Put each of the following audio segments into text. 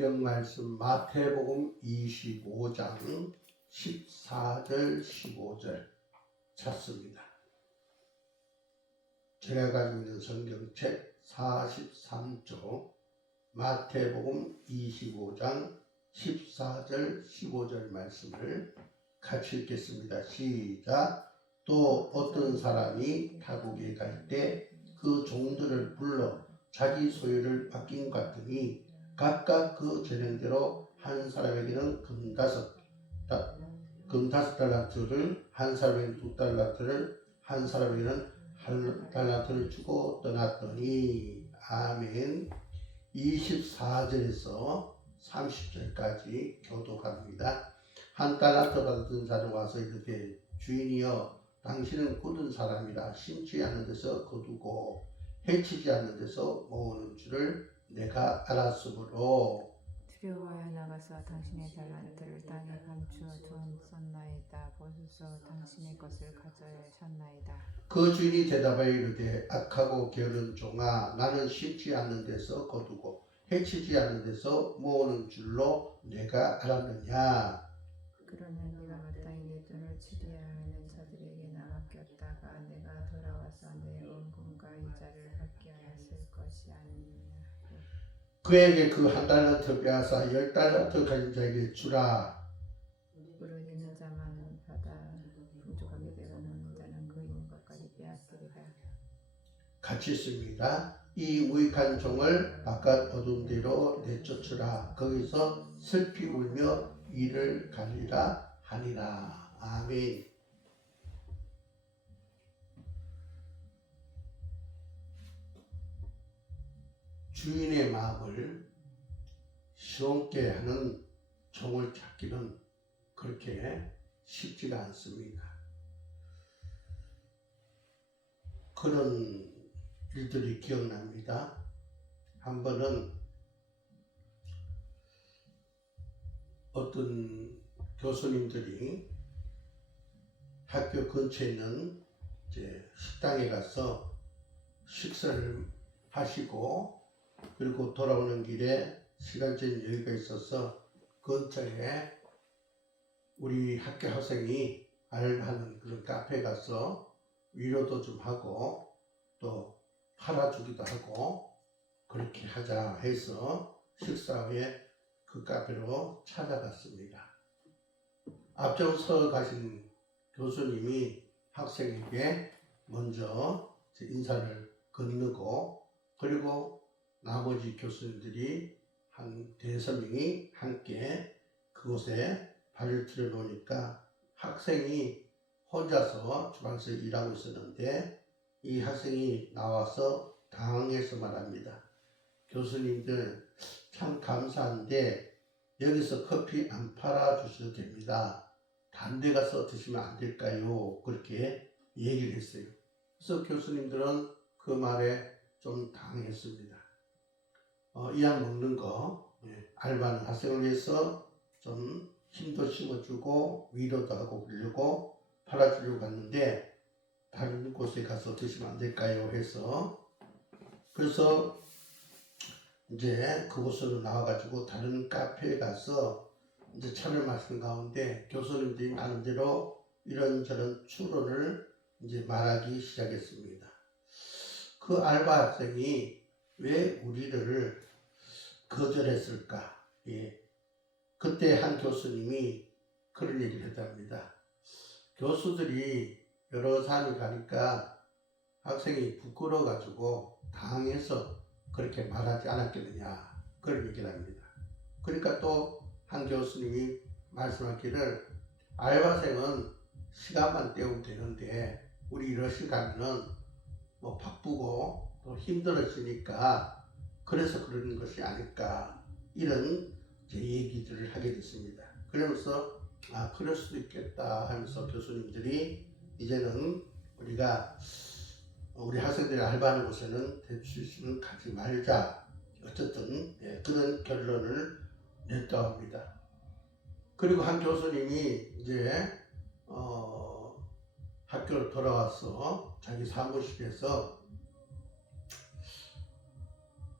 성경 말씀 마태복음 25장 14절 15절 찾습니다. 제가 가지고 있는 성경책 43쪽 마태복음 25장 14절 15절 말씀을 같이 읽겠습니다. 시작. 또 어떤 사람이 타국에 갈 때 그 종들을 불러 자기 소유를 맡긴 것 같으니 각각 그 재량대로 한 사람에게는 금 5달란트를, 한 사람에게는 2달란트를, 한 사람에게는 1달란트를 주고 떠났더니. 아멘. 24절에서 30절까지 교독합니다. 1달란트 받은 자는 와서 이렇게 주인이여 당신은 굳은 사람이라 심지 않는 데서 거두고 해치지 않는 데서 모으는 줄을 내가 알았으므로 두려워하여 나가서 당신의 달란트를 땅에 감추어 뒀나이다. 보소서 당신의 것을 가져가셨나이다. 그 주인이 대답하여 이르되 악하고 게으른 종아, 나는 심지 않는 데서 거두고 해치지 않는 데서 모으는 줄로 내가 알았느냐. 그러나 네가 마땅히 내 돈을 치려야 하는 자들에게 맡겼다가 내가 돌아와서 내 원금과 이자를 받게 하였을 것이 아니냐. 그에게 그 1달란트 빼앗아 10달란트 가진 자에게 주라. 부르짖는 있는 자만 받아 풍족하게 되어놓는 자는 그 있는 것까지 빼앗으리라. 같이 있습니다. 이 무익한 종을 바깥 어두운 데로 내쫓으라. 거기서 슬피 울며 이를 갈리라 하니라. 아멘. 주인의 마음을 시원케 하는 종을 찾기는 그렇게 쉽지가 않습니다. 그런 일들이 기억납니다. 한 번은 어떤 교수님들이 학교 근처에 있는 식당에 가서 식사를 하시고 그리고 돌아오는 길에 시간적인 여유가 있어서 근처에 우리 학교 학생이 알바하는 그런 카페에 가서 위로도 좀 하고 또 팔아주기도 하고 그렇게 하자 해서 식사 후에 그 카페로 찾아갔습니다. 앞장서 가신 교수님이 학생에게 먼저 인사를 건너고 그리고 나머지 교수님들이 한 대여섯 명이 함께 그곳에 발을 들여놓으니까 학생이 혼자서 주방에서 일하고 있었는데 이 학생이 나와서 당황해서 말합니다. 교수님들 참 감사한데 여기서 커피 안 팔아주셔도 됩니다. 다른 데 가서 드시면 안 될까요? 그렇게 얘기를 했어요. 그래서 교수님들은 그 말에 좀 당했습니다. 이왕 먹는 거 알바하는 학생을 위해서 좀 힘도 심어주고 위로도 하고 그러려고 팔아주려고 갔는데 다른 곳에 가서 드시면 안 될까요? 해서 그래서 이제 그곳으로 나와가지고 다른 카페에 가서 이제 차를 마시는 가운데 교수님들이 나름대로 이런저런 추론을 이제 말하기 시작했습니다. 그 알바 학생이 왜 우리를 거절했을까? 그때 한 교수님이 그런 얘기를 했답니다. 교수들이 여러 산을 가니까 학생이 부끄러워가지고 당해서 그렇게 말하지 않았겠느냐 그런 얘기를 합니다. 그러니까 또 한 교수님이 말씀하기를 알바생은 시간만 때우면 되는데 우리 이러시 가면은 뭐 바쁘고 또 힘들어지니까 그래서 그러는 것이 아닐까 이런 얘기들을 하게 됐습니다. 그러면서 그럴 수도 있겠다 하면서 교수님들이 이제는 우리가 우리 학생들이 알바하는 곳에는 대출시는 가지 말자 어쨌든 그런 결론을 냈다고 합니다. 그리고 한 교수님이 이제 학교로 돌아와서 자기 사무실에서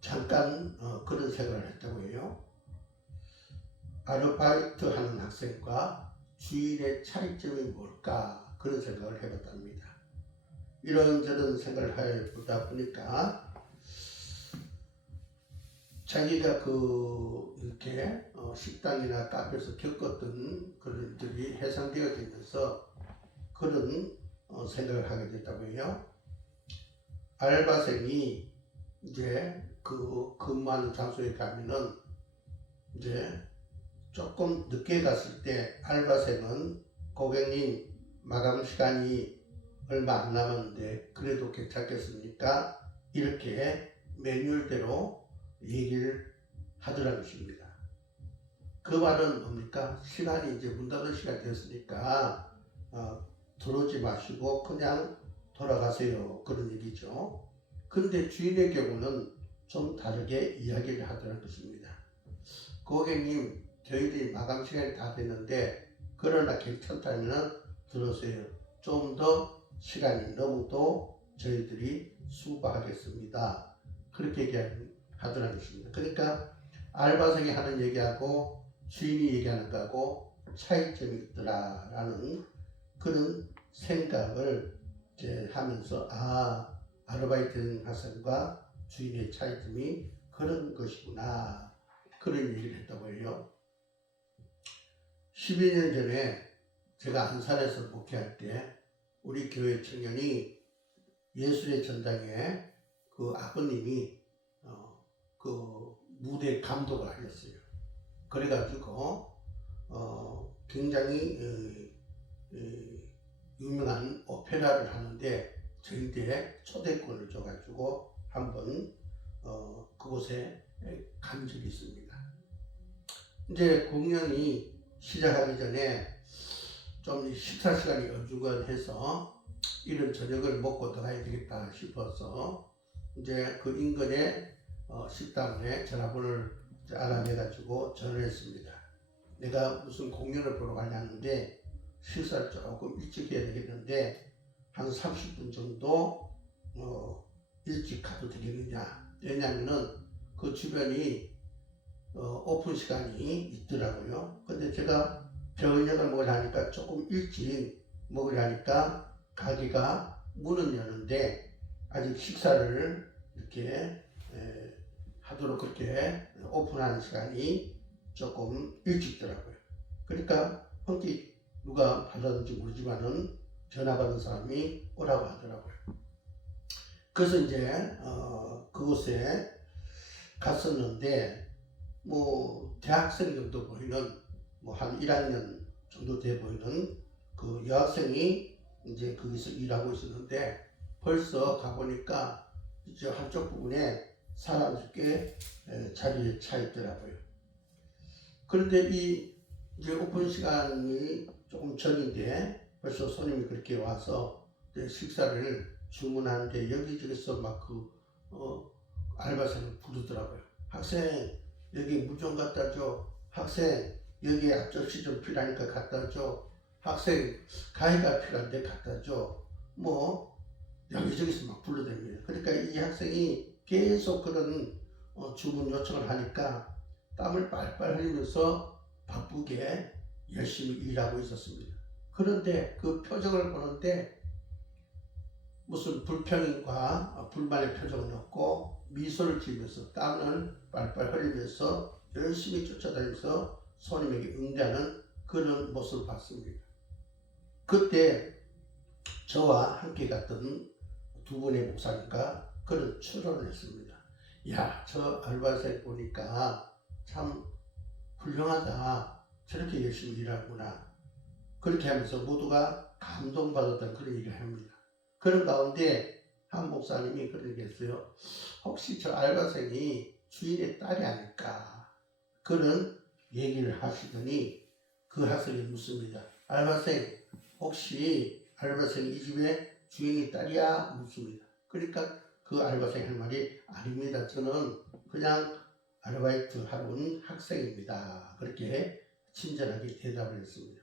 잠깐 그런 생각을 했다고 해요. 아르바이트 하는 학생과 주일의 차이점이 뭘까 그런 생각을 해봤답니다. 이런저런 생각을 해보다 보니까 자기가 이렇게 식당이나 카페에서 겪었던 그런 일들이 해상되어 되면서 그런 생각을 하게 됐다고 해요. 알바생이 이제 그 근무하는 장소에 가면은 이제 조금 늦게 갔을 때 알바생은 고객님 마감 시간이 얼마 안 남았는데 그래도 괜찮겠습니까? 이렇게 매뉴얼대로 얘기를 하더라는 것입니다. 그 말은 뭡니까? 시간이 이제 문 닫을 시간 됐으니까 들어오지 마시고 그냥 돌아가세요. 그런 얘기죠. 그런데 주인의 경우는 좀 다르게 이야기를 하더라는 것입니다. 고객님, 저희들이 마감 시간이 다 됐는데 그러나 괜찮다면 들어오세요. 좀 더 시간이 넘어도 저희들이 수고하겠습니다. 그렇게 얘기하더라는 것입니다. 그러니까 알바생이 하는 얘기하고 주인이 얘기하는 거하고 차이점이 있더라라는 그런 생각을 이제 하면서 아르바이트 학생과 주인의 차이점이 그런 것이구나 그런 얘기를 했다고 해요. 12년 전에 제가 안산에서 목회할 때 우리 교회 청년이 예술의 전당에 그 아버님이 그 무대 감독을 하셨어요. 그래가지고 굉장히 유명한 오페라를 하는데 저희한테 초대권을 줘가지고 한번 그곳에 간 적이 있습니다. 이제 공연이 시작하기 전에 좀 식사 시간이 어중간해서 이런 저녁을 먹고 들어가야 되겠다 싶어서 이제 그 인근에 식당에 전화번호를 알아내가지고 전화를 했습니다. 내가 무슨 공연을 보러 가려는데 식사를 조금 일찍 해야 되겠는데 한 30분 정도 일찍 가도 되겠느냐. 왜냐하면은 그 주변이 오픈 시간이 있더라고요. 근데 제가 저녁을 먹으려니까 조금 일찍 먹으려니까 가게가 문은 여는데 아직 식사를 이렇게 하도록 그렇게 오픈하는 시간이 조금 일찍더라고요. 그러니까 펑키 누가 받았는지 모르지만은 전화 받은 사람이 오라고 하더라고요. 그래서 이제 그곳에 갔었는데 뭐 대학생 정도 보이는 뭐 한 1학년 정도 돼 보이는 그 여학생이 이제 거기서 일하고 있었는데 벌써 가보니까 이제 한쪽 부분에 사람이 꽤 자리에 차 있더라고요. 그런데 이제 오픈 시간이 조금 전인데 벌써 손님이 그렇게 와서 식사를 주문하는데 여기저기서 막 알바생을 부르더라고요. 학생 여기 물 좀 갖다 줘. 학생 여기 앞접시 좀 필요하니까 갖다 줘. 학생 가위가 필요한데 갖다 줘. 뭐 여기저기서 막 불러댑니다. 그러니까 이 학생이 계속 그런 주문 요청을 하니까 땀을 빨빨 흘리면서 바쁘게 열심히 일하고 있었습니다. 그런데 그 표정을 보는데 무슨 불평과 불만의 표정은 없고 미소를 지으면서 땀을 빨빨 흘리면서 열심히 쫓아다니면서 손님에게 응대하는 그런 모습을 봤습니다. 그때 저와 함께 갔던 두 분의 목사님과 그런 추론을 했습니다. 야, 저 알바생 보니까 참 훌륭하다. 저렇게 열심히 일하구나. 그렇게 하면서 모두가 감동받았다는 그런 얘기를 합니다. 그런 가운데 한 목사님이 그런 얘기 했어요. 혹시 저 알바생이 주인의 딸이 아닐까. 그런 얘기를 하시더니 그 학생이 묻습니다. 알바생, 혹시 알바생이 이 집에 주인의 딸이야? 묻습니다. 그러니까 그 알바생이 할 말이 아닙니다. 저는 그냥 아르바이트 하러 온 학생입니다. 그렇게 친절하게 대답을 했습니다.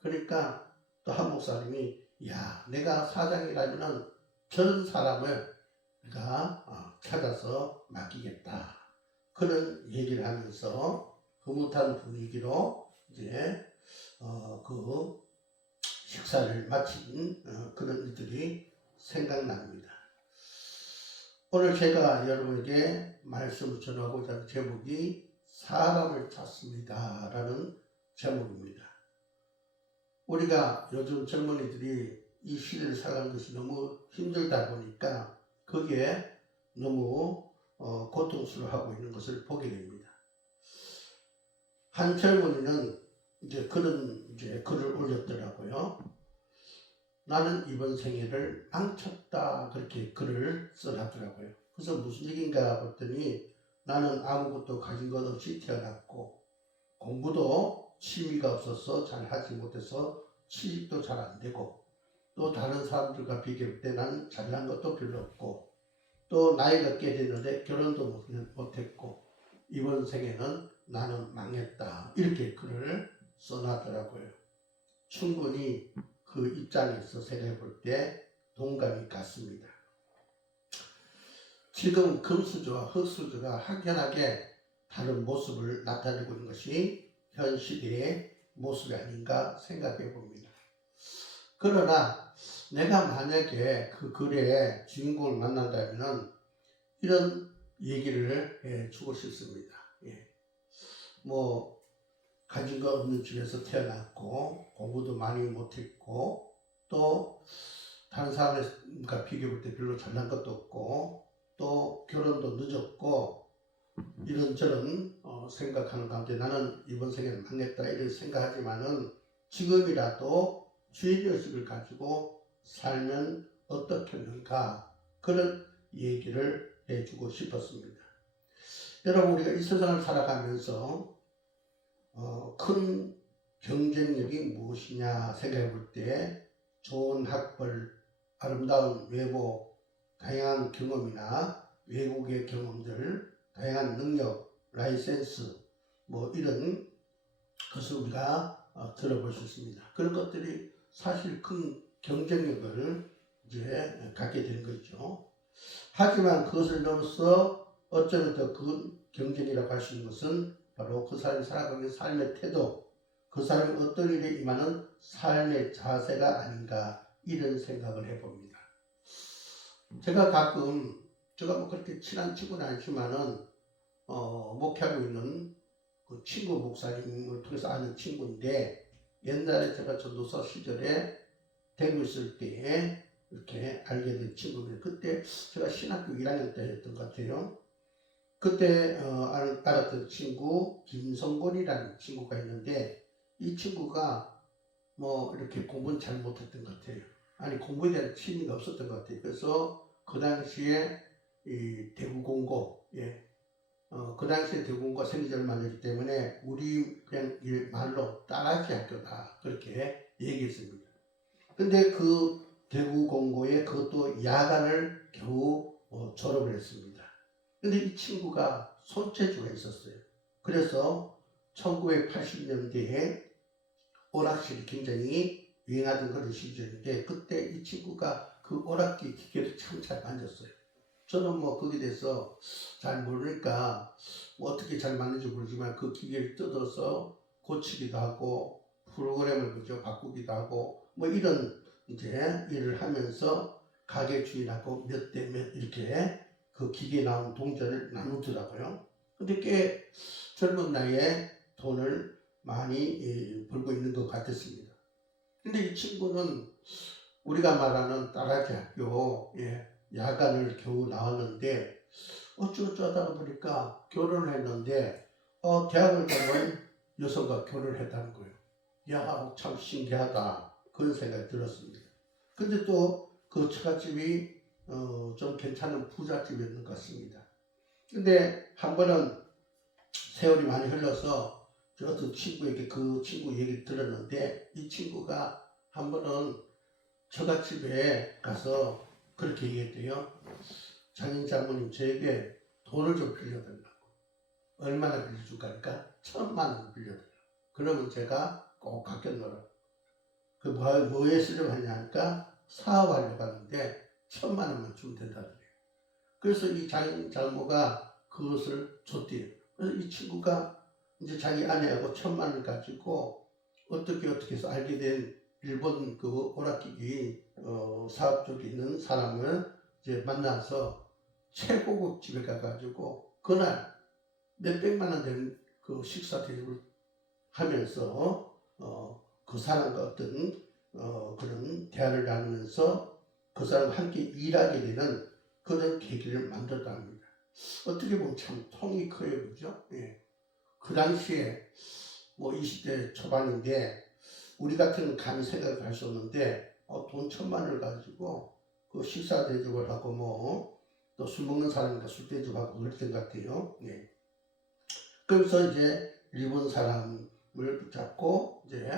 그러니까 또 한 목사님이 야, 내가 사장이라면 저런 사람을 내가 찾아서 맡기겠다. 그런 얘기를 하면서 흐뭇한 분위기로 이제 그 식사를 마친 그런 일들이 생각납니다. 오늘 제가 여러분에게 말씀을 전하고자 하는 제목이 사람을 찾습니다 라는 제목입니다. 우리가 요즘 젊은이들이 이 시대를 살아가는 것이 너무 힘들다 보니까 거기에 너무 고통스러워하고 있는 것을 보게 됩니다. 한 젊은이는 이제 그런 글을 올렸더라고요. 나는 이번 생애를 망쳤다 그렇게 글을 써놨더라고요. 그래서 무슨 얘기인가 봤더니 나는 아무것도 가진 것 없이 태어났고 공부도 취미가 없어서 잘 하지 못해서 취직도 잘 안 되고 또 다른 사람들과 비교할 때 나는 잘난 것도 별로 없고 또 나이가 꽤 됐는데 결혼도 못했고 이번 생에는 나는 망했다 이렇게 글을 써놨더라고요. 충분히 그 입장에서 생각해 볼 때 동감이 갔습니다. 지금 금수저와 흙수저가 확연하게 다른 모습을 나타내고 있는 것이 현 시대의 모습이 아닌가 생각해 봅니다. 그러나 내가 만약에 그 글의 주인공을 만난다면 이런 얘기를 해주고 싶습니다. 뭐 가진 거 없는 집에서 태어났고 공부도 많이 못했고 또 다른 사람과 비교할 때 별로 잘난 것도 없고 또 결혼도 늦었고 이런저런 생각하는 가운데 나는 이번 생에는 망했다 이런 생각하지만은 지금이라도 주인의식을 가지고 살면 어떻겠는가 그런 얘기를 해주고 싶었습니다. 여러분 우리가 이 세상을 살아가면서 큰 경쟁력이 무엇이냐 생각해 볼 때 좋은 학벌, 아름다운 외모, 다양한 경험이나 외국의 경험들, 다양한 능력, 라이센스 뭐 이런 것을 우리가 들어볼 수 있습니다. 그런 것들이 사실 큰 경쟁력을 이제 갖게 되는 거죠. 하지만 그것을 넘어서 어쩌면 더 큰 경쟁이라고 할 수 있는 것은 바로 그 사람이 살아가는 삶의 태도, 그 사람이 어떤 일에 임하는 삶의 자세가 아닌가 이런 생각을 해봅니다. 제가 가끔 제가 뭐 그렇게 친한 친구는 아니지만은 목회하고 있는 그 친구 목사님을 통해서 아는 친구인데 옛날에 제가 전도사 시절에 대구 있을 때에 이렇게 알게 된 친구인데 그때 제가 신학교 1학년 때였던 것 같아요. 그때 알았던 친구 김성곤이라는 친구가 있는데 이 친구가 뭐 이렇게 공부는 잘 못했던 것 같아요. 아니 공부에 대한 취미가 없었던 것 같아요. 그래서 그 당시에 이 대구공고 그 당시에 대구공고가 생기지 얼마 안 됐기 때문에 우리 그냥 말로 따라지 학교다 그렇게 얘기했습니다. 근데 그 대구공고에 그것도 야간을 겨우 졸업을 했습니다. 근데 이 친구가 손재주가 있었어요. 그래서 1980년대에 오락실이 굉장히 유행하던 그런 시절인데 그때 이 친구가 그 오락기 기계를 참 잘 만졌어요. 저는 뭐 거기에 대해서 잘 모르니까 뭐 어떻게 잘 만든지 모르지만 그 기계를 뜯어서 고치기도 하고 프로그램을 그저 바꾸기도 하고 뭐 이런 이제 일을 하면서 가게 주인하고 몇 대 몇 이렇게 그 기계에 나온 동전을 나누더라고요. 근데 꽤 젊은 나이에 돈을 많이 벌고 있는 것 같았습니다. 근데 이 친구는 우리가 말하는 따라지 학교 야간을 겨우 나왔는데 어쩌고저쩌고 하다 보니까 결혼을 했는데 대학을 가면 여성과 결혼을 했다는 거예요. 야, 참 신기하다 그런 생각이 들었습니다. 근데 또 그 처갓집이 좀 괜찮은 부잣집이었던 것 같습니다. 근데 한 번은 세월이 많이 흘러서 저 어떤 친구에게 그 친구 얘기를 들었는데 이 친구가 한 번은 처갓집에 가서 그렇게 얘기했대요. 장인 장모님 저에게 돈을 좀 빌려달라고. 얼마나 빌려줄까 하니까 1,000만 원 빌려달라고. 그러면 제가 꼭 갚겠노라. 그 뭐에 쓰려고 하냐 하니까 사업하려고 하는데 1,000만 원만 주면 된다더래요. 그래서 이 장인 장모가 그것을 줬대요. 그래서 이 친구가 이제 자기 아내하고 1,000만을 가지고 어떻게 해서 알게 된 일본 그 오락기기 사업 쪽에 있는 사람을 이제 만나서 최고급 집에 가가지고 그날 몇백만 원 되는 그 식사 대접을 하면서 그 사람과 어떤 그런 대화를 나누면서 그 사람과 함께 일하게 되는 그런 계기를 만들었다 합니다. 어떻게 보면 참 통이 커요, 그죠? 예. 그 당시에 뭐 20대 초반인데 우리 같은 감히 생각을 할 수 없는데 돈 1,000만을 가지고 그 식사 대접을 하고 뭐 또 술 먹는 사람이니까 술 대접하고 그랬던 것 같아요. 예. 그래서 이제 일본 사람을 붙잡고 이제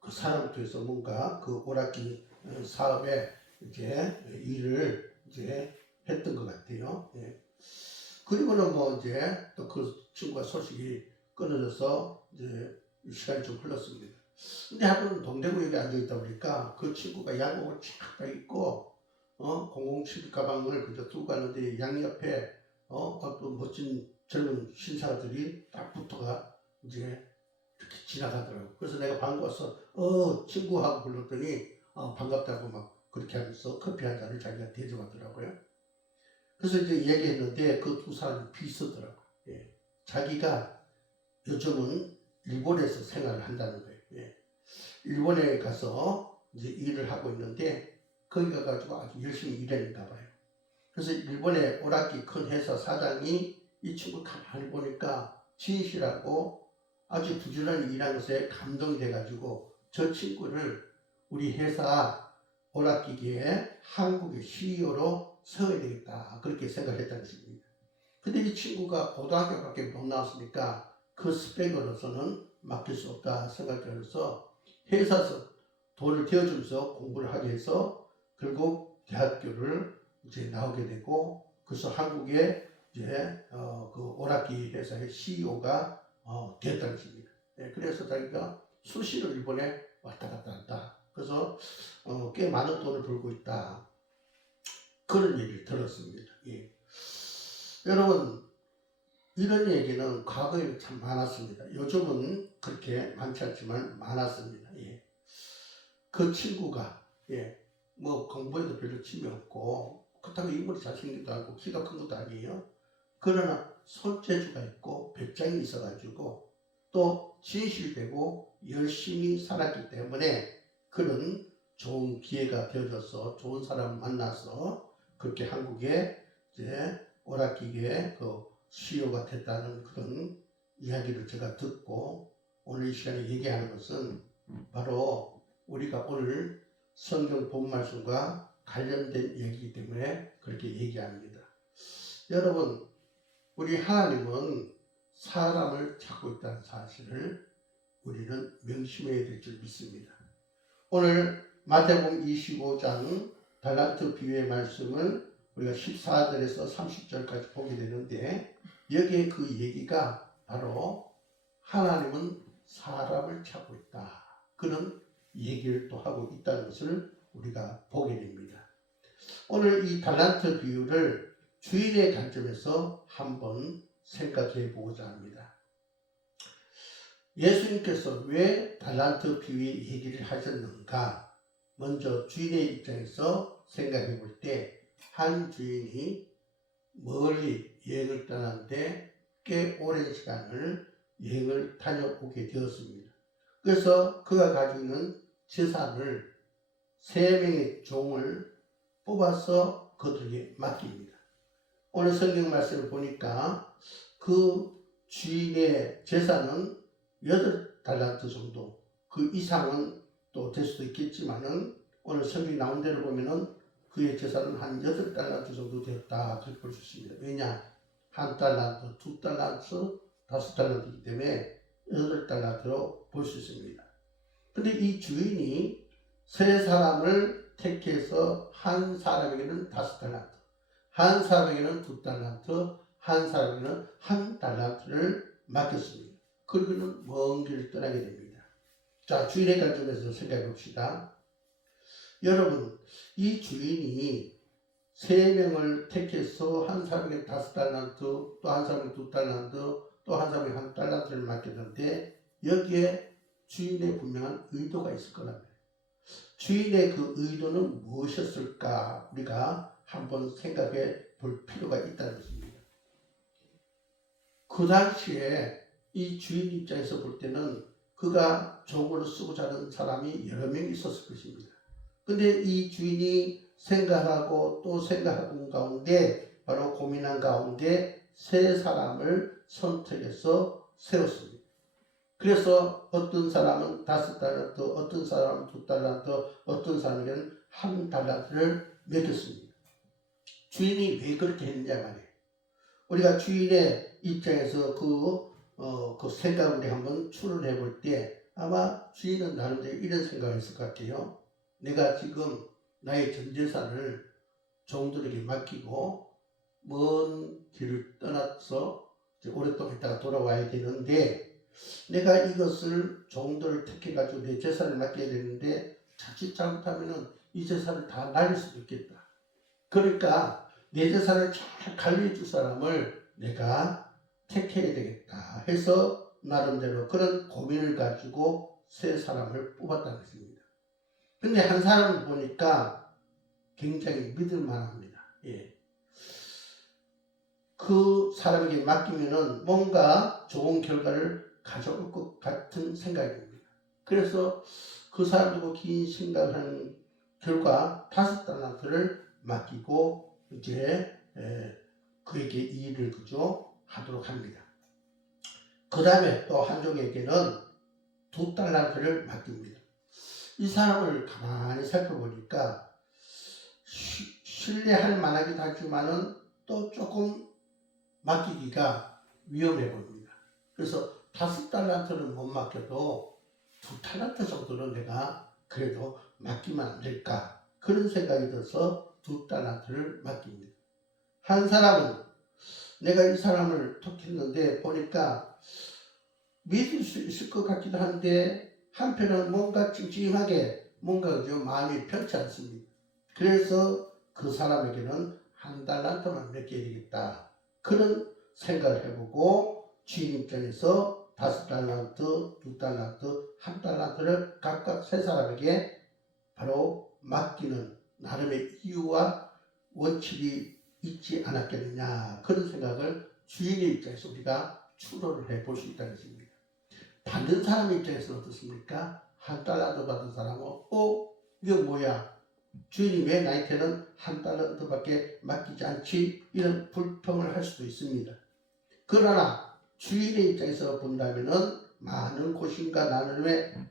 그 사람을 통해서 뭔가 그 오락기 사업에 이제 일을 이제 했던 것 같아요. 예. 그리고는 뭐 이제 또 그 친구가 소식이 끊어져서 이제 시간이 좀 흘렀습니다. 근데 한번 동대구역에 앉아있다 보니까 그 친구가 양복을 쫙 입고 007 가방을 그저 들고 가는데 양옆에 어떤 멋진 젊은 신사들이 딱 붙어가 이제 이렇게 지나가더라고. 그래서 내가 반가워서 친구하고 불렀더니 반갑다고 막 그렇게 하면서 커피 한 잔을 자기가 대접하더라고요. 그래서 이제 얘기했는데 그 두 사람이 비슷하더라고요. 예. 자기가 요즘은 일본에서 생활을 한다는 거예요. 예. 일본에 가서 이제 일을 하고 있는데 거기 가가지고 아주 열심히 일하는가 봐요. 그래서 일본의 오락기 큰 회사 사장이 이 친구 가만히 보니까 진실하고 아주 부지런히 일하는 것에 감동이 돼가지고 저 친구를 우리 회사 오락기계의 한국의 CEO로 세워야 되겠다 그렇게 생각했다는 것입니다. 근데 이 친구가 고등학교밖에 못 나왔으니까 그 스펙으로서는 맡길 수 없다 생각해서 회사에서 돈을 대어주면서 공부를 하게 해서 결국 대학교를 이제 나오게 되고 그래서 한국의 이제 그 오락기 회사의 CEO가 됐다는 것입니다. 네, 그래서 자기가 수시로 일본에 왔다 갔다 한다. 그래서 꽤 많은 돈을 벌고 있다. 그런 얘기를 들었습니다. 예. 여러분 이런 얘기는 과거에는 참 많았습니다. 요즘은 그렇게 많지 않지만 많았습니다. 예. 그 친구가 뭐 공부에도 별로 취미 없고 그렇다고 인물이 잘생기도 않고 키가 큰 것도 아니에요. 그러나 손재주가 있고 배짱이 있어가지고 또 진실되고 열심히 살았기 때문에 그런 좋은 기회가 되어져서 좋은 사람 만나서 그렇게 한국에 이제 오락기계의 그 CEO가 됐다는 그런 이야기를 제가 듣고 오늘 이 시간에 얘기하는 것은 바로 우리가 오늘 성경 본 말씀과 관련된 얘기이기 때문에 그렇게 얘기합니다. 여러분, 우리 하나님은 사람을 찾고 있다는 사실을 우리는 명심해야 될 줄 믿습니다. 오늘 마태복음 25장 달란트 비유의 말씀을 우리가 14절에서 30절까지 보게 되는데 여기에 그 얘기가 바로 하나님은 사람을 찾고 있다. 그런 얘기를 또 하고 있다는 것을 우리가 보게 됩니다. 오늘 이 달란트 비유를 주인의 관점에서 한번 생각해 보고자 합니다. 예수님께서 왜 달란트 비유의 얘기를 하셨는가? 먼저 주인의 입장에서 생각해 볼 때 한 주인이 멀리 여행을 떠나는데 꽤 오랜 시간을 여행을 다녀오게 되었습니다. 그래서 그가 가지고 있는 재산을 3명의 종을 뽑아서 그들에게 맡깁니다. 오늘 성경 말씀을 보니까 그 주인의 재산은 8달란트 정도, 그 이상은 또 될 수도 있겠지만은 오늘 성경이 나온 대로 보면은 그의 재산은 한 8달란트 정도 되었다 그렇게 볼 수 있습니다. 왜냐? 1달란트, 2달란트, 5달란트이기 때문에 8달란트로 볼 수 있습니다. 근데 이 주인이 3사람을 택해서 한 사람에게는 5달란트, 한 사람에게는 2달란트, 한 사람에게는 1달란트를 맡겼습니다. 그리고는 먼 길을 떠나게 됩니다. 자, 주인의 관점에서 생각해 봅시다. 여러분, 이 주인이 3명을 택해서 한 사람에게 5달란트, 또 한 사람에게 2달란트, 또 또 한 사람이 한 달란트를 맡겼는데 여기에 주인의 분명한 의도가 있을 거라며. 주인의 그 의도는 무엇이었을까 우리가 한번 생각해 볼 필요가 있다는 것입니다. 그 당시에 이 주인 입장에서 볼 때는 그가 종으로 쓰고 자는 사람이 여러 명 있었을 것입니다. 근데 이 주인이 생각하고 또 생각하는 가운데 바로 고민한 가운데 세 사람을 선택해서 세웠습니다. 그래서 어떤 사람은 5달란트, 어떤 사람은 2달란트, 어떤 사람에게는 1달란트를 매겼습니다. 주인이 왜 그렇게 했냐 말이에요. 우리가 주인의 입장에서 그 생각을 우리 한번 추론해 볼 때 아마 주인은 나름대로 이런 생각을 했을 것 같아요. 내가 지금 나의 전 재산을 종들에게 맡기고 먼 길을 떠나서 이제 오랫동안 있다가 돌아와야 되는데 내가 이것을 종들을 택해 가지고 내 재산을 맡겨야 되는데 자칫 잘못하면은 이 재산을 다 날릴 수도 있겠다. 그러니까 내 재산을 잘 관리해 줄 사람을 내가 택해야 되겠다 해서 나름대로 그런 고민을 가지고 세 사람을 뽑았다는 것입니다. 근데 한 사람을 보니까 굉장히 믿을 만합니다. 예. 그 사람에게 맡기면은 뭔가 좋은 결과를 가져올 것 같은 생각이 듭니다. 그래서 그 사람들과 긴 생각하는 결과 5달란트를 맡기고 이제 그에게 이 일을 그저 하도록 합니다. 그 다음에 또 한종에게는 2달란트를 맡깁니다. 이 사람을 가만히 살펴보니까 신뢰할 만하기도 하지만은 또 조금 맡기기가 위험해 보입니다. 그래서 5달란트는 못 맡겨도 2달란트 정도는 내가 그래도 맡기면 안 될까 그런 생각이 들어서 2달란트를 맡깁니다. 한 사람은 내가 이 사람을 톡했는데 보니까 믿을 수 있을 것 같기도 한데 한편은 뭔가 찜찜하게 뭔가 좀 마음이 편치 않습니다. 그래서 그 사람에게는 1달란트만 맡겨야 되겠다. 그런 생각을 해보고 주인 입장에서 5달란트, 2달란트, 1달란트를 각각 세 사람에게 바로 맡기는 나름의 이유와 원칙이 있지 않았겠느냐 그런 생각을 주인의 입장에서 우리가 추론을 해볼 수 있다는 것입니다. 받는 사람의 입장에서는 어떻습니까? 1달란트 받은 사람은 이거 뭐야? 주인이 왜 나한테는 1달란트밖에 맡기지 않지? 이런 불평을 할 수도 있습니다. 그러나 주인의 입장에서 본다면은 많은 고심과 나눔의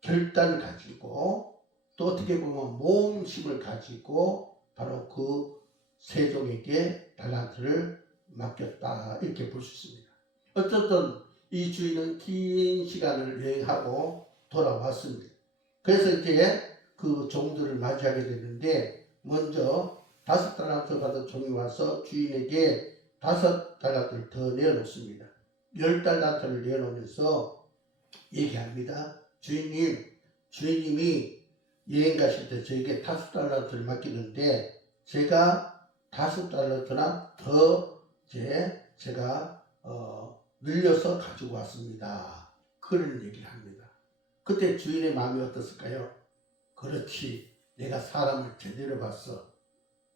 결단을 가지고 또 어떻게 보면 모험심을 가지고 바로 그 세종에게 달란트를 맡겼다 이렇게 볼 수 있습니다. 어쨌든 이 주인은 긴 시간을 여행하고 돌아왔습니다. 그래서 이제 그 종들을 맞이하게 되는데 먼저 5달란트 받은 종이 와서 주인에게 5달란트를 더 내어놓습니다. 10달란트를 내어놓으면서 얘기합니다. 주인님이 여행 가실 때 저에게 5달란트를 맡기는데 제가 5달란트나 더 제가 늘려서 가지고 왔습니다. 그런 얘기를 합니다. 그때 주인의 마음이 어떻을까요? 그렇지, 내가 사람을 제대로 봤어.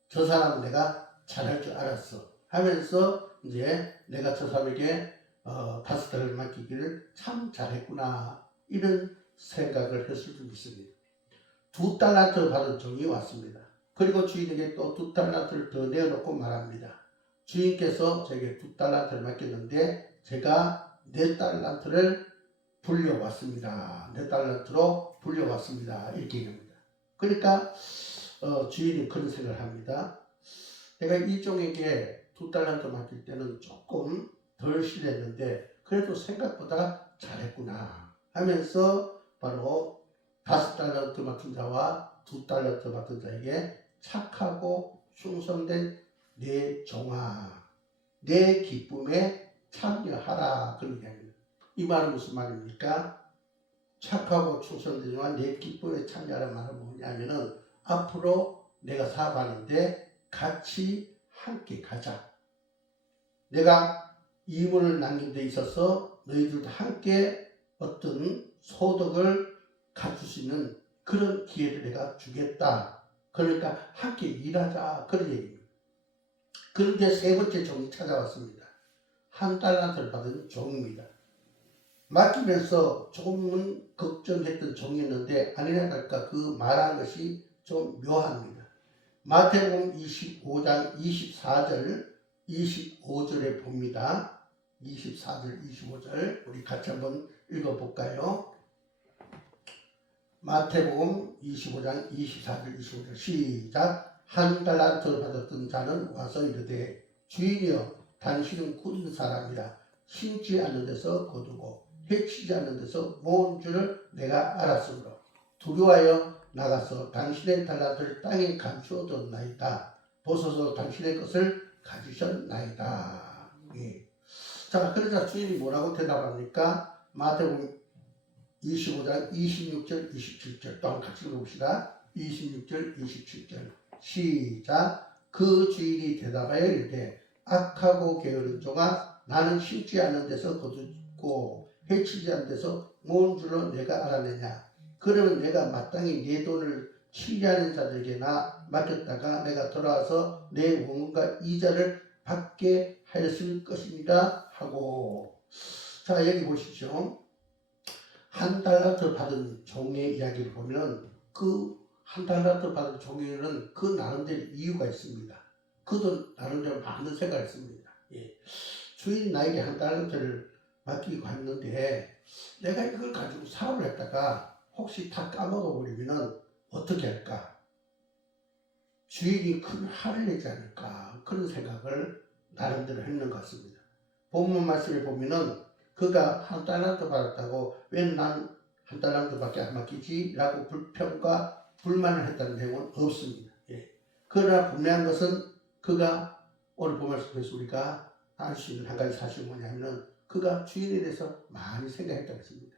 저 사람은 내가 잘할 줄 알았어. 하면서 이제 내가 저 사람에게 5달을 맡기기를 참 잘했구나. 이런 생각을 했을 수 있습니다. 2달란트 받은 종이 왔습니다. 그리고 주인에게 또 2달란트를 더 내어놓고 말합니다. 주인께서 제게 2달란트를 맡겼는데 제가 4달란트를 불려왔습니다. 4달란트로 불려왔습니다. 이렇게 얘기합니다. 그러니까 주인이 그런 생각을 합니다. 내가 이 종에게 2달란트 맡길 때는 조금 덜 실했는데 그래도 생각보다 잘했구나 하면서 바로 5달란트 맡은 자와 2달란트 맡은 자에게 착하고 충성된 내 종아, 내 기쁨에 참여하라 그런 얘기합니다. 이 말은 무슨 말입니까? 착하고 충성된 종아 내 기쁨에 참여하라는 말은 뭐냐면은 앞으로 내가 사업하는데 같이 함께 가자. 내가 이문을 남긴 데 있어서 너희들도 함께 어떤 소득을 갖출 수 있는 그런 기회를 내가 주겠다. 그러니까 함께 일하자. 그런 얘기입니다. 그런데 세 번째 종이 찾아왔습니다. 한 달란트를 받은 종입니다. 맡기면서 조금은 걱정했던 종이었는데 아니나 다를까 그 말한 것이 좀 묘합니다. 마태복음 25장 24절 25절에 봅니다. 24절 25절 우리 같이 한번 읽어볼까요? 마태복음 25장 24절 25절 시작. 한 달란트를 받았던 자는 와서 이르되 주인이여 당신은 굳은 사람이라 심지 않는 데서 거두고 해치지 않는 데서 모은 줄을 내가 알았으므로 두려워하여 나가서 당신의 달란트를 땅에 감추어뒀나이다. 보소서 당신의 것을 가지셨나이다. 예. 자, 그러자 주인이 뭐라고 대답합니까? 마태복음 25장 26절 27절 또 한번 같이 읽어봅시다. 26절 27절 시작. 그 주인이 대답하여 이르되 악하고 게으른 종아 나는 심지 않는 데서 거두고 해치지 않는 데서 모은 줄로 내가 알아내냐. 그러면 내가 마땅히 내 돈을 치리하는 자들에게나 맡겼다가 내가 돌아와서 내 원금과 이자를 받게 하였을 것입니다 하고. 자, 여기 보십시오. 한 달란트 받은 종의 이야기를 보면 그 한 달란트 받은 종에는 그 나름대로 이유가 있습니다. 그도 나름대로 많은 생각을 했습니다. 예. 주인이 나에게 한 달란트를 맡기고 했는데 내가 이걸 가지고 사업을 했다가 혹시 다 까먹어 버리면 어떻게 할까? 주인이 큰 화를 내지 않을까? 그런 생각을 나름대로 했는 것 같습니다. 본문 말씀을 보면은 그가 한 달란트 받았다고 왜 난 한 달란트밖에 안 맡기지? 라고 불평과 불만을 했다는 내용은 없습니다. 예. 그러나 분명한 것은 그가 오늘 본문 속에서 우리가 알 수 있는 한 가지 사실은 뭐냐면은 그가 주인에 대해서 많이 생각했다는 것입니다.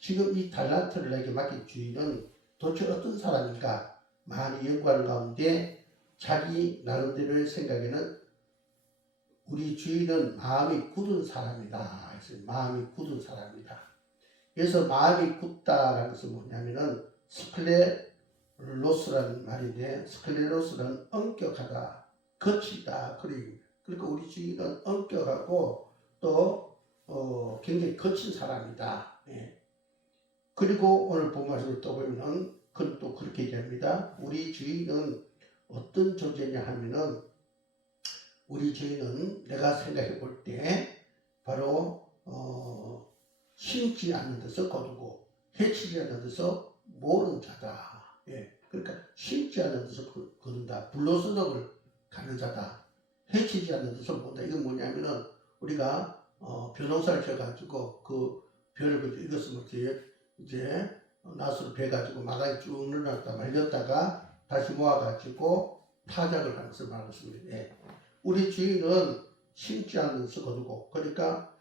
지금 이 달란트를 내게 맡긴 주인은 도대체 어떤 사람인가 많이 연구하는 가운데 자기 나름대로의 생각에는 우리 주인은 마음이 굳은 사람이다. 마음이 굳은 사람이다. 그래서 마음이 굳다라는 것은 뭐냐면은 스클레로스라는 말인데 스클레로스는 엄격하다, 거치다. 그러니까 우리 주인은 엄격하고 또 굉장히 거친 사람이다. 예. 그리고 오늘 본문을 또 보면은 그건 또 그렇게 얘기합니다. 우리 주인은 어떤 존재냐 하면은 우리 주인은 내가 생각해 볼 때 바로 심지 않는 데서 거두고 해치지 않는 데서 모으는 자다. 예. 그러니까 심지 않는 데서 거둔다. 불로소득을 가는 자다. 해치지 않는 데서 모은다. 이건 뭐냐면은 우리가 벼농사를 지어가지고 그 벼를 이것을 이제 낫으로 베가지고 마당에 쭉 늘어놨다 말렸다가 다시 모아가지고 타작을 하는 것을 말하고 있습니다. 예. 우리 주인은 심지 않는 데서 거두고 그러니까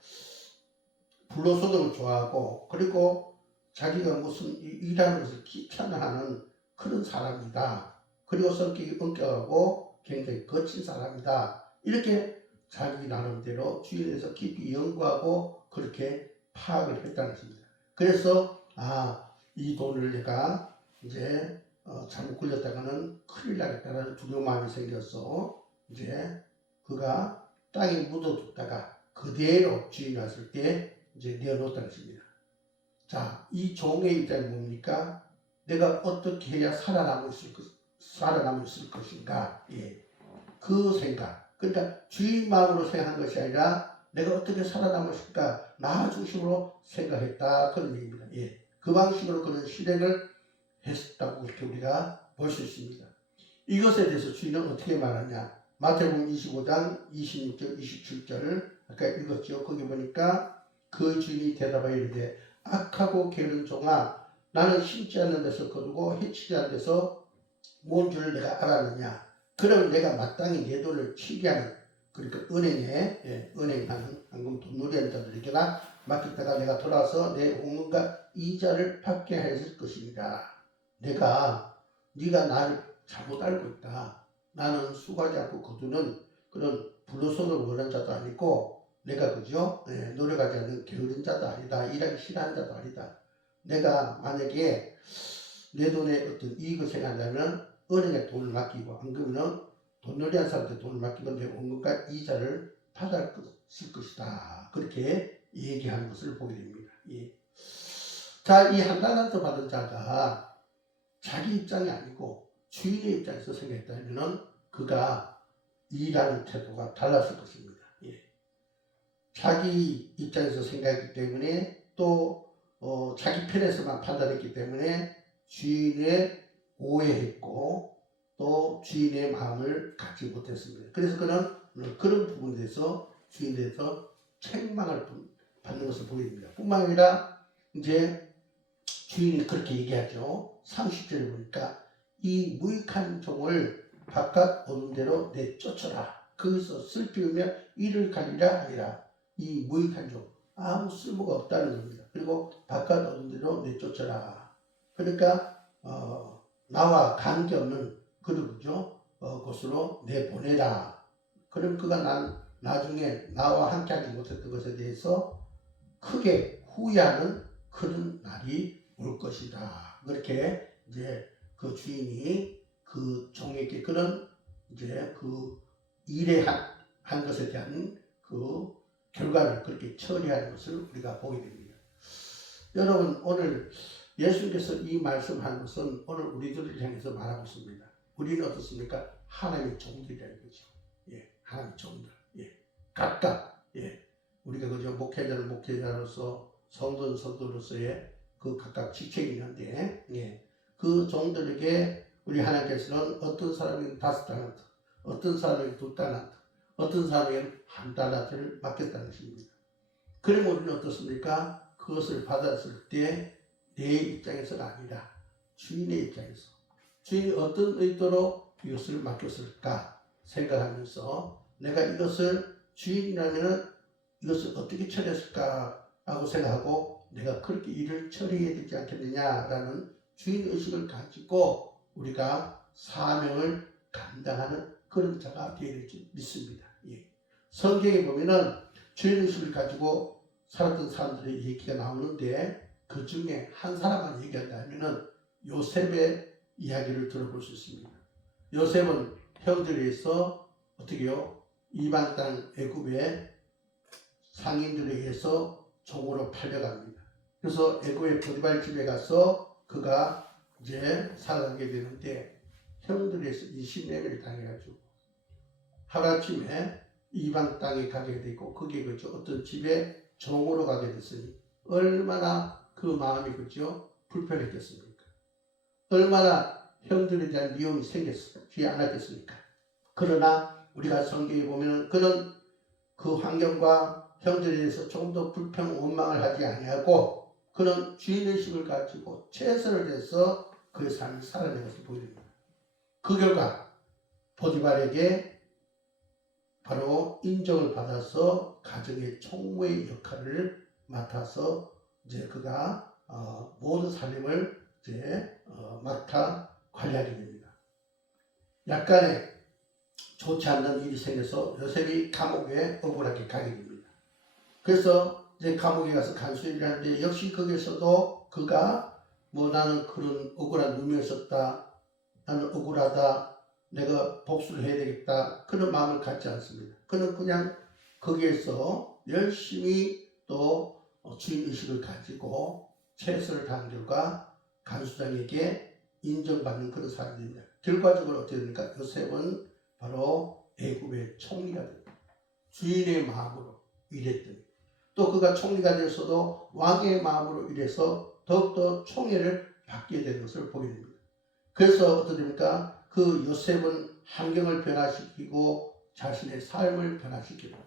불로소득을 좋아하고 그리고 자기가 무슨 일하는 것을 귀찮아하는 그런 사람이다. 그리고 성격이 엄격하고 굉장히 거친 사람이다. 이렇게 자기 나름대로 주인에 대해서 깊이 연구하고 그렇게 파악을 했다는 것입니다. 그래서 이 돈을 내가 이제 잘못 굴렸다가는 큰일 나겠다는 두려운 마음이 생겼어. 이제 그가 땅에 묻어뒀다가 그대로 주인이 왔을 때 이제 내어놓았다는 것입니다. 자, 이 종의 입장이 뭡니까? 내가 어떻게 해야 살아남을 수 있을 것인가? 예. 그 생각. 그러니까 주인 마음으로 생각한 것이 아니라 내가 어떻게 살아남을 수 있을까? 나 중심으로 생각했다. 그런 얘기입니다. 예. 그 방식으로 그런 실행을 했다고 이렇게 우리가 볼 수 있습니다. 이것에 대해서 주인은 어떻게 말하냐? 마태복음 25장 26절 27절을 아까 읽었죠. 거기 보니까 그 주인이 대답하여 이르되 악하고 게으른 종아 나는 심지 않는 데서 거두고 해치지 않는 데서 모은 줄을 내가 알았느냐. 그러면 내가 마땅히 내 돈을 치게 하는 그러니까 은행에 은행하는 방금 돈놀이하는 자들에게나 맡겼다가 내가 돌아와서 내 원금과 이자를 받게 하였을 것입니다. 네가 나를 잘못 알고 있다. 나는 수고하지 않고 거두는 그런 불로소득을 원하는 자도 아니고 내가 그죠? 노력하지 않는 게으른 자도 아니다. 일하기 싫어하는 자도 아니다. 내가 만약에 내 돈에 어떤 이익을 생각한다면 은행에 돈을 맡기고 안 그러면 돈놀이한 사람한테 돈을 맡기고 내 원금과 이자를 받을 것이다. 그렇게 얘기하는 것을 보게 됩니다. 예. 자, 이 한 달란트 받은 자가 자기 입장이 아니고 주인의 입장에서 생각했다면 그가 일하는 태도가 달랐을 것입니다. 예. 자기 입장에서 생각했기 때문에 또 자기 편에서만 판단했기 때문에 주인의 오해했고 또 주인의 마음을 갖지 못했습니다. 그래서 그는 그런 부분에 대해서 주인에 대해서 책망을 받는 것을 보게 됩니다. 뿐만 아니라 이제 주인이 그렇게 얘기하죠. 30절에 보니까 이 무익한 종을 바깥 오는 대로 내쫓아라. 거기서 슬피우며 이를 가리라 하니라. 이 무익한 종 아무 쓸모가 없다는 겁니다. 그리고 바깥 오는 대로 내쫓아라. 그러니까 나와 관계없는 그룹이죠. 곳으로 내보내라. 그럼 그가 나중에 나와 함께하지 못했던 것에 대해서 크게 후회하는 그런 날이 올 것이다. 그렇게 이제 그 주인이 그 종에게 그런 이제 그 일에 한 것에 대한 그 결과를 그렇게 처리하는 것을 우리가 보게 됩니다. 여러분, 오늘 예수님께서 이 말씀한 것은 오늘 우리들을 향해서 말하고 있습니다. 우리는 어떻습니까? 하나님의 종들이라는 거죠. 예, 하나님의 종들. 예, 각각 우리가 그저 목회자는 목회자로서 성도는 성도로서의 그 각각 직책이 있는데 그 종들에게 우리 하나님께서는 어떤 사람에게 5달란트, 어떤 사람에게 2달란트, 어떤 사람에게 1달란트를 맡겼다는 것입니다. 그러면 우리는 어떻습니까? 그것을 받았을 때 내 입장에서가 아니라 주인의 입장에서 주인이 어떤 의도로 이것을 맡겼을까 생각하면서 내가 이것을 주인이라면 이것을 어떻게 처리했을까 라고 생각하고 내가 그렇게 일을 처리해야 되지 않겠느냐라는 주인의식을 가지고 우리가 사명을 감당하는 그런 자가 되어야 될지 믿습니다. 예. 성경에 보면은 주인의식을 가지고 살았던 사람들의 얘기가 나오는데 그 중에 한 사람만 얘기한다면은 요셉의 이야기를 들어볼 수 있습니다. 요셉은 형들에 의해서 어떻게요? 이방 땅 애굽의 상인들에 의해서 종으로 팔려갑니다. 그래서 애굽의 보디발 집에 가서 그가 이제 살아가게 되는데 형들에서 20년을 당해가지고 하루아침에 이방 땅에 가게 되고 거기에 그죠 어떤 집에 종으로 가게 됐으니 얼마나 그 마음이 그죠 불편했겠습니까? 얼마나 형들에 대한 미움이 생겼지 않았겠습니까? 그러나 우리가 성경에 보면 그는 그 환경과 형들에 대해서 조금 더 불평 원망을 하지 아니하고 그는 주인의식을 가지고 최선을 다해서 그의 삶을 살아낸 것을 보여줍니다. 그 결과 보디발에게 바로 인정을 받아서 가정의 총무의 역할을 맡아서 이제 그가 모든 살림을 이제 맡아 관리하게 됩니다. 약간의 좋지 않는 일이 생겨서 요셉이 감옥에 억울하게 가게 됩니다. 그래서 이제 감옥에 가서 간수일을 하는데 역시 거기에서도 그가 나는 그런 억울한 누명을 썼다. 나는 억울하다. 내가 복수를 해야 되겠다. 그런 마음을 갖지 않습니다. 그는 그냥 거기에서 열심히 또 주인의식을 가지고 최선을 다한 결과 간수장에게 인정받는 그런 사람입니다. 결과적으로 어떻게 됩니까? 요셉은 바로 애굽의 총리가 됩니다. 주인의 마음으로 일했더니 또 그가 총리가 되어서도 왕의 마음으로 일해서 더욱더 총애를 받게 되는 것을 보게 됩니다. 그래서 어떻게 됩니까? 그 요셉은 환경을 변화시키고 자신의 삶을 변화시키고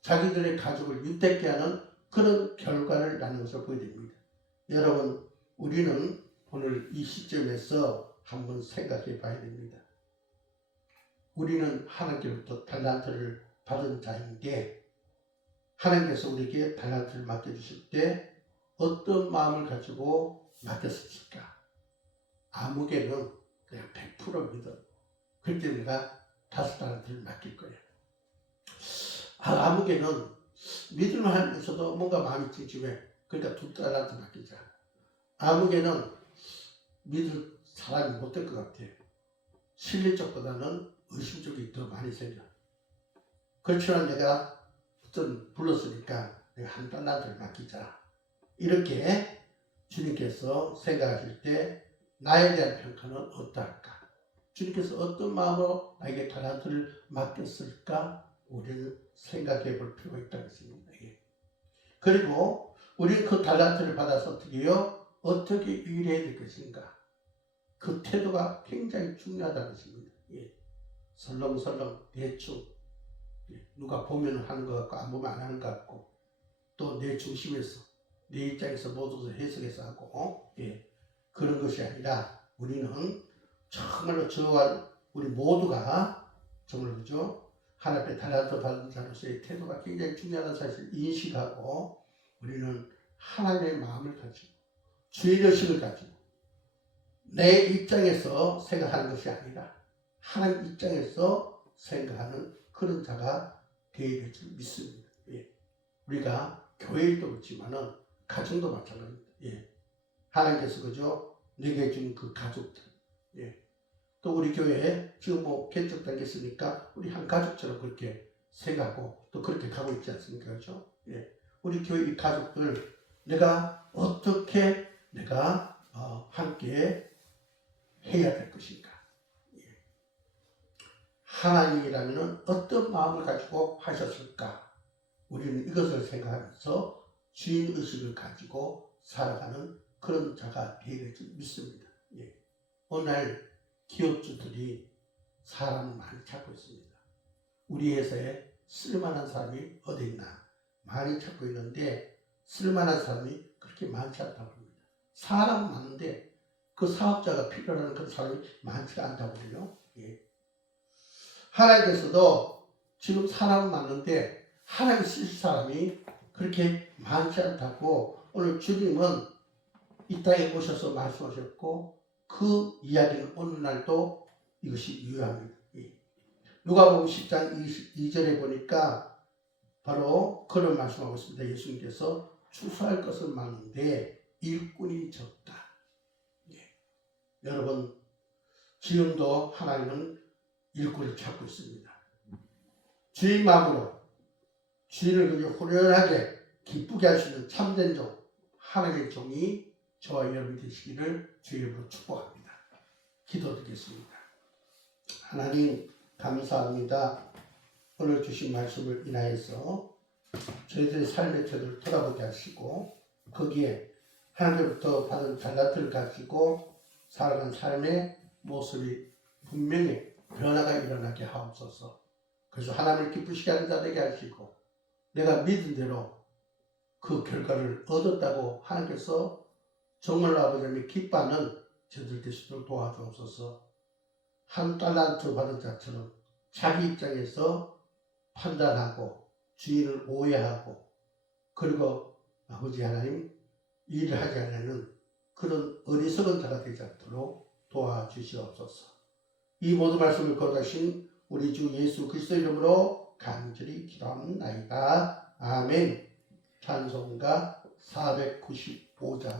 자기들의 가족을 유택케 하는 그런 결과를 낳는 것을 보게 됩니다. 여러분, 우리는 오늘 이 시점에서 한번 생각해 봐야 됩니다. 우리는 하나님께로부터 달란트를 받은 자인데 하나님께서 우리에게 달란트를 맡겨주실 때 어떤 마음을 가지고 맡겼을까? 아무개는 그냥 100% 믿어. 그럴 때 내가 5달란트를 맡길 거야. 아무개는 믿을만 하면서도 뭔가 마음이 찜찜해. 그러니까 2달란트 맡기자. 아무개는 믿을 사람이 못 될 것 같아. 실리적보다는 의심 쪽이 더 많이 생겨. 그렇지만 내가 어떤 불렀으니까 내가 1달란트를 맡기자. 이렇게 주님께서 생각하실 때 나에 대한 평가는 어떠할까? 주님께서 어떤 마음으로 나에게 달란트를 맡겼을까? 우리는 생각해 볼 필요가 있다는 것입니다. 그리고 우리는 그 달란트를 받아서 어떻게 해요? 어떻게 일해야 될 것인가? 그 태도가 굉장히 중요하다는 것입니다. 설렁설렁 대충 누가 보면 하는 것 같고 안 보면 안 하는 것 같고 또 내 중심에서 내 입장에서 모두 해석해서 하고 그런 것이 아니라 우리는 정말로 저와 우리 모두가 정말 그죠? 하나님의 달란트 받은 자로서의 태도가 굉장히 중요하다는 사실을 인식하고 우리는 하나님의 마음을 가지고 주의의식을 가지고 내 입장에서 생각하는 것이 아니라 하나님 입장에서 생각하는 그런 자가 되어야 될 줄 믿습니다. 우리가 교회도 그렇지만은 가정도 마찬가지입니다. 하나님께서 그죠? 내게 준 그 가족들. 또 우리 교회에 지금 뭐 개척 단계했으니까 우리 한 가족처럼 그렇게 생각하고 또 그렇게 가고 있지 않습니까? 그렇죠? 우리 교회 이 가족들 내가 어떻게 내가 함께 해야 될 것인가? 하나님이라면 어떤 마음을 가지고 하셨을까? 우리는 이것을 생각하면서 주인의식을 가지고 살아가는 그런 자가 되어야 줄 믿습니다. 오늘 기업주들이 사람을 많이 찾고 있습니다. 우리 회사에 쓸만한 사람이 어디 있나 많이 찾고 있는데 쓸만한 사람이 그렇게 많지 않다고 합니다. 사람은 많은데 그 사업자가 필요한 그런 사람이 많지가 않다고 해요. 하나님께서도 지금 사람은 많은데 하나님 쓰실 사람이 그렇게 많지 않다고 오늘 주님은 이 땅에 오셔서 말씀하셨고 그 이야기는 오늘날도 이것이 유효합니다. 누가복음 10장 22절에 보니까 바로 그런 말씀하고 있습니다. 예수님께서 추수할 것은 많은데 일꾼이 적다. 여러분 지금도 하나님은 일꾼을 찾고 있습니다. 주인 마음으로 주인을 그저 후련하게 기쁘게 할 수 있는 참된 종 하나님의 종이 저와 여러분이 되시기를 주의 이름으로 축복합니다. 기도드리겠습니다. 하나님 감사합니다. 오늘 주신 말씀을 인하여서 저희들의 삶의 태도를 돌아보게 하시고 거기에 하나님으로부터 받은 달란트를 가지고 살아가는 삶의 모습이 분명히 변화가 일어나게 하옵소서. 그래서 하나님을 기쁘시게 하는 자 되게 하시고 내가 믿은 대로 그 결과를 얻었다고 하나님께서 정말로 아버지님이 기뻐하는 저들 될 수 있도록 도와주옵소서. 1달란트 받은 자처럼 자기 입장에서 판단하고 주인을 오해하고 그리고 아버지 하나님 일을 하지 않는 그런 어리석은 자가 되지 않도록 도와주시옵소서. 이 모든 말씀을 거두신 우리 주 예수 그리스도 이름으로 간절히 기도합니다. 아멘. 찬송가 495장